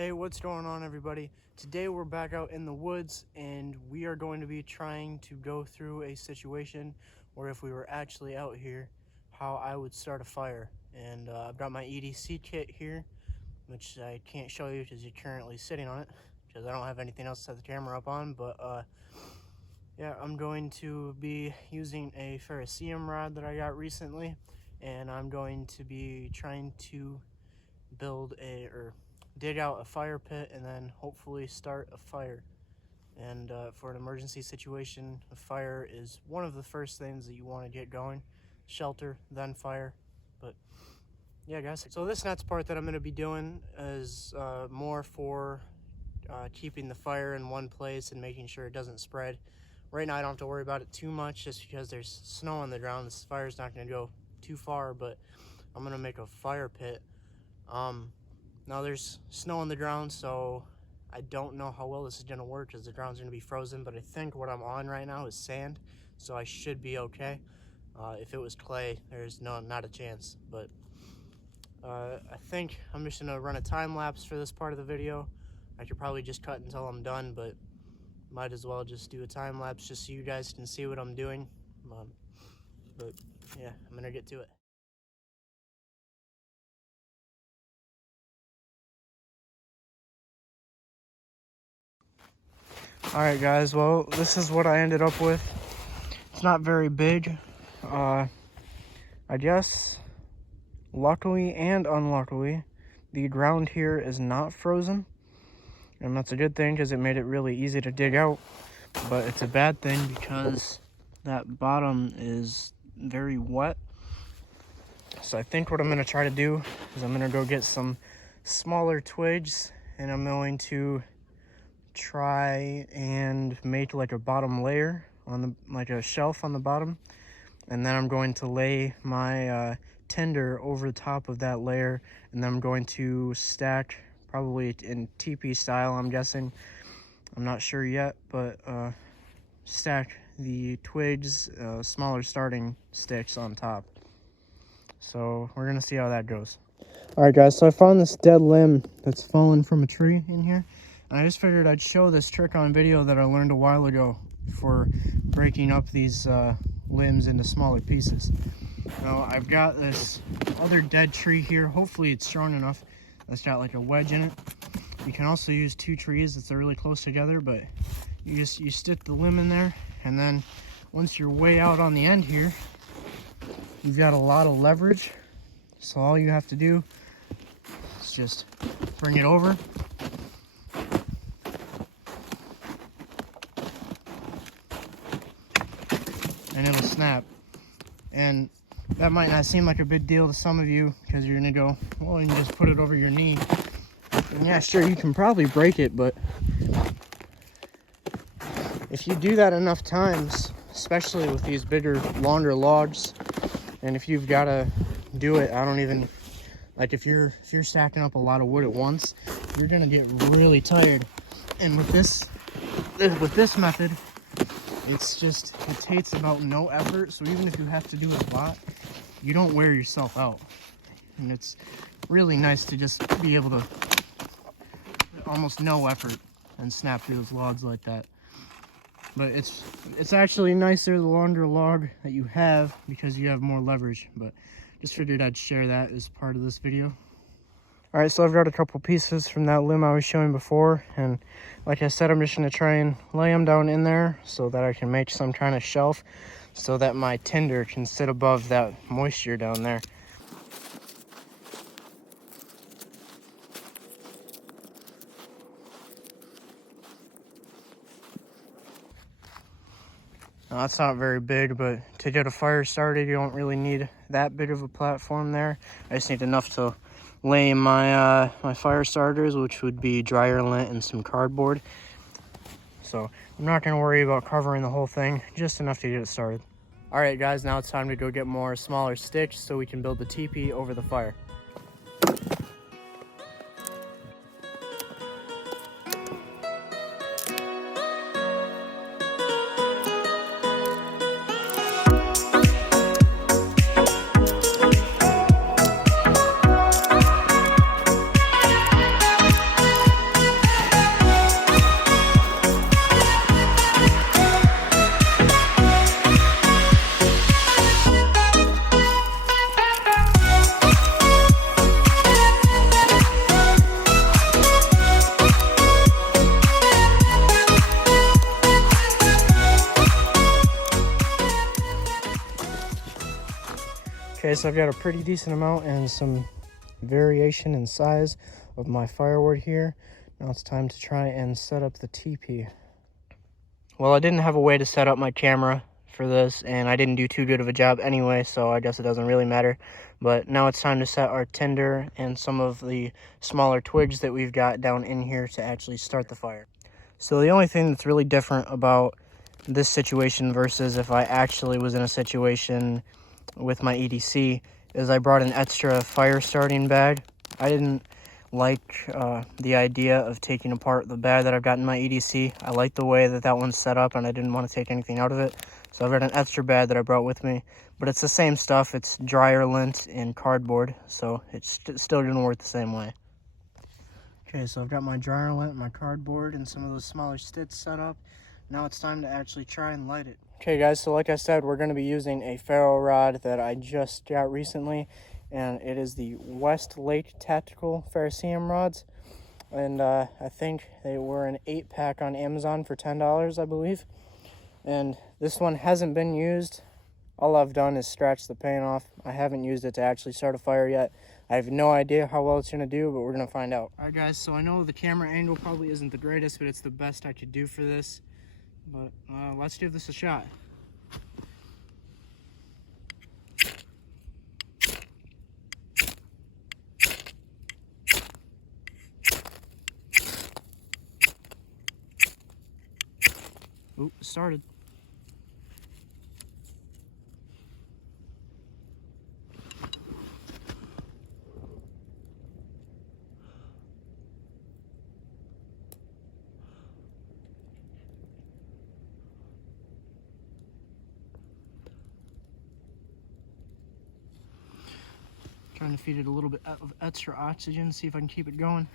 Hey, what's going on, everybody? Today we're back out in the woods and we are going to be trying to go through a situation where if we were actually out here, how I would start a fire. And I've got my EDC kit here, which I can't show you because you're currently sitting on it because I don't have anything else to set the camera up on. But yeah, I'm going to be using a ferrocerium rod that I got recently, and I'm going to be trying to dig out a fire pit and then hopefully start a fire. And for an emergency situation, a fire is one of the first things that you want to get going. Shelter, then fire. But yeah, guys, so this next part that I'm going to be doing is more for keeping the fire in one place and making sure it doesn't spread. Right now I don't have to worry about it too much just because there's snow on the ground. This fire's not going to go too far, but I'm going to make a fire pit. Now there's snow on the ground, so I don't know how well this is going to work because the ground's going to be frozen, but I think what I'm on right now is sand, so I should be okay. If it was clay, there's not a chance, but I think I'm just going to run a time lapse for this part of the video. I could probably just cut until I'm done, but might as well just do a time lapse just so you guys can see what I'm doing. But yeah, I'm going to get to it. Alright guys, well, this is what I ended up with. It's not very big. I guess, luckily and unluckily, the ground here is not frozen. And that's a good thing because it made it really easy to dig out. But it's a bad thing because that bottom is very wet. So I think what I'm going to try to do is I'm going to go get some smaller twigs and I'm going to try and make like a bottom layer on the like a shelf on the bottom, and then I'm going to lay my tinder over the top of that layer, and then I'm going to stack, probably in teepee style I'm guessing, I'm not sure yet, but stack the twigs, smaller starting sticks on top. So we're gonna see how that goes. All right guys, so I found this dead limb that's fallen from a tree in here. And I just figured I'd show this trick on video that I learned a while ago for breaking up these limbs into smaller pieces. Now, I've got this other dead tree here. Hopefully it's strong enough. That's got like a wedge in it. You can also use two trees that's really close together, but you stick the limb in there, and then once you're way out on the end here, you've got a lot of leverage. So all you have to do is just bring it over. And it'll snap. And that might not seem like a big deal to some of you because you're gonna go, well, you can just put it over your knee. And yeah, sure, you can probably break it, but if you do that enough times, especially with these bigger, longer logs, and if you've got to do it, I don't even, like if you're stacking up a lot of wood at once, you're gonna get really tired. And with this method, it takes about no effort, so even if you have to do it a lot, you don't wear yourself out. And it's really nice to just be able to, almost no effort, and snap through those logs like that. But it's actually nicer the longer log that you have because you have more leverage. But just figured I'd share that as part of this video. Alright, so I've got a couple pieces from that limb I was showing before, and like I said, I'm just going to try and lay them down in there so that I can make some kind of shelf so that my tinder can sit above that moisture down there. Now, that's not very big, but to get a fire started, you don't really need that big of a platform there. I just need enough to lay my my fire starters, which would be dryer lint and some cardboard. So I'm not going to worry about covering the whole thing, just enough to get it started. All right, guys, now it's time to go get more smaller sticks so we can build the teepee over the fire. Okay, so I've got a pretty decent amount and some variation in size of my firewood here. Now it's time to try and set up the teepee. Well, I didn't have a way to set up my camera for this, and I didn't do too good of a job anyway, so I guess it doesn't really matter. But now it's time to set our tinder and some of the smaller twigs that we've got down in here to actually start the fire. So the only thing that's really different about this situation versus if I actually was in a situation with my EDC is I brought an extra fire starting bag. I didn't like the idea of taking apart the bag that I've got in my EDC. I like the way that one's set up, and I didn't want to take anything out of it. So I've got an extra bag that I brought with me, but it's the same stuff. It's dryer lint and cardboard, so it's still going to work the same way. Okay, so I've got my dryer lint, my cardboard, and some of those smaller sticks set up. Now it's time to actually try and light it. Okay guys, so like I said, we're going to be using a Ferro rod that I just got recently, and it is the Westlake Tactical Ferrocerium rods. And I think they were an 8-pack on Amazon for $10, I believe. And this one hasn't been used. All I've done is scratch the paint off. I haven't used it to actually start a fire yet. I have no idea how well it's going to do, but we're going to find out. All right guys, so I know the camera angle probably isn't the greatest, but it's the best I could do for this. But let's give this a shot. Oop, it started. Trying to feed it a little bit of extra oxygen, see if I can keep it going.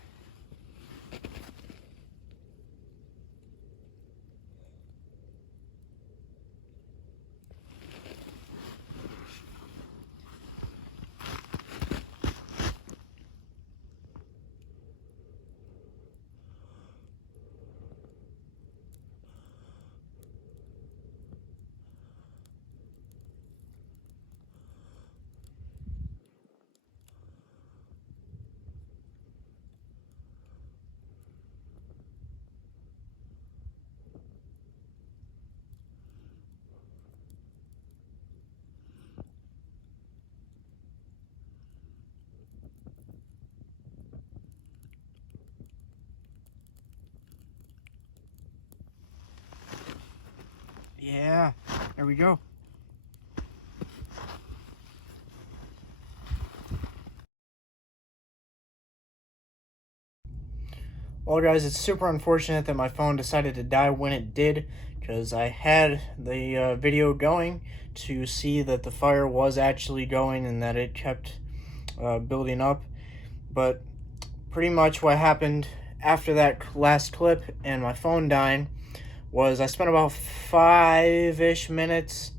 Yeah, there we go. Well guys, it's super unfortunate that my phone decided to die when it did, because I had the video going to see that the fire was actually going and that it kept building up. But pretty much what happened after that last clip and my phone dying was I spent about 5-ish minutes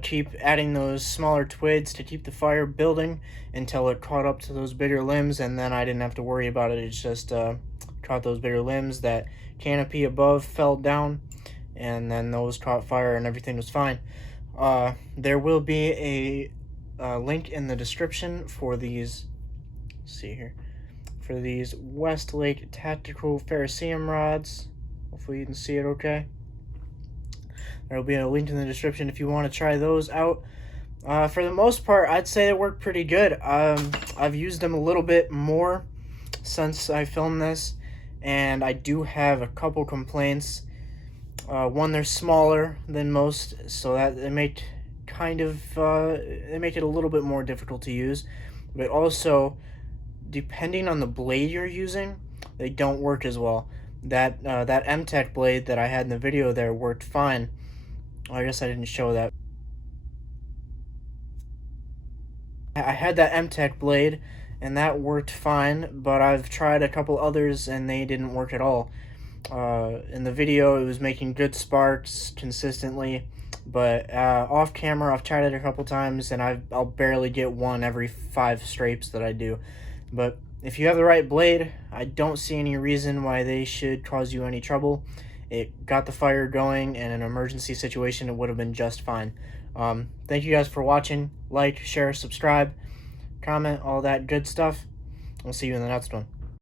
keep adding those smaller twigs to keep the fire building until it caught up to those bigger limbs, and then I didn't have to worry about it. It's just caught those bigger limbs. That canopy above fell down, and then those caught fire and everything was fine. There will be a link in the description for these, let's see here, for these Westlake Tactical Ferrocerium rods. Hopefully you can see it okay. There will be a link in the description if you want to try those out. For the most part, I'd say they work pretty good. I've used them a little bit more since I filmed this, and I do have a couple complaints. One, they're smaller than most, so that they make it a little bit more difficult to use. But also, depending on the blade you're using, they don't work as well. That M-Tech blade that I had in the video there worked fine. I guess I didn't show that. I had that M-Tech blade and that worked fine, but I've tried a couple others and they didn't work at all. In the video it was making good sparks consistently, but off camera I've tried it a couple times and I'll barely get one every 5 strapes that I do. But if you have the right blade, I don't see any reason why they should cause you any trouble. it got the fire going. In an emergency situation, it would have been just fine. Thank you guys for watching. Like, share, subscribe, comment, all that good stuff. We'll see you in the next one.